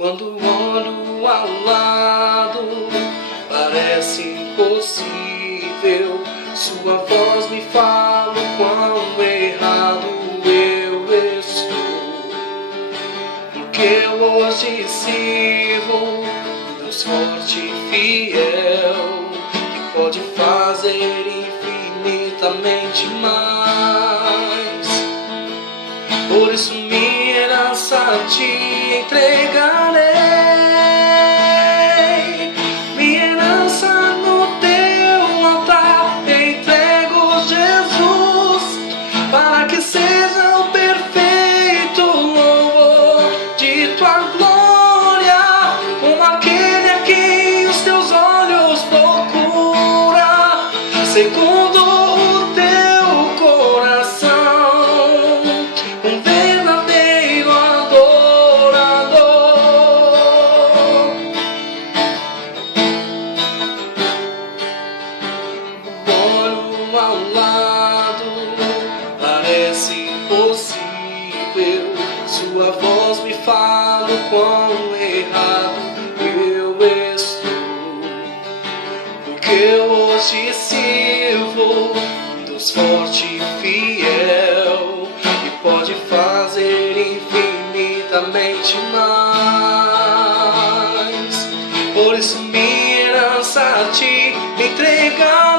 Quando olho ao lado, parece impossível. Sua voz me fala o quão errado eu estou. Porque eu hoje sirvo um Deus forte e fiel, que pode fazer infinitamente mais. Por isso minha herança te entregarei, minha herança no teu altar entrego, Jesus, para que seja o perfeito louvor de tua glória, como aquele a quem os teus olhos procuram, segundo o teu coração. Ao lado, parece impossível. Sua voz me fala o quão errado eu estou. Porque eu hoje sirvo um Deus forte e fiel, e pode fazer infinitamente mais. Por isso minha herança te entregar.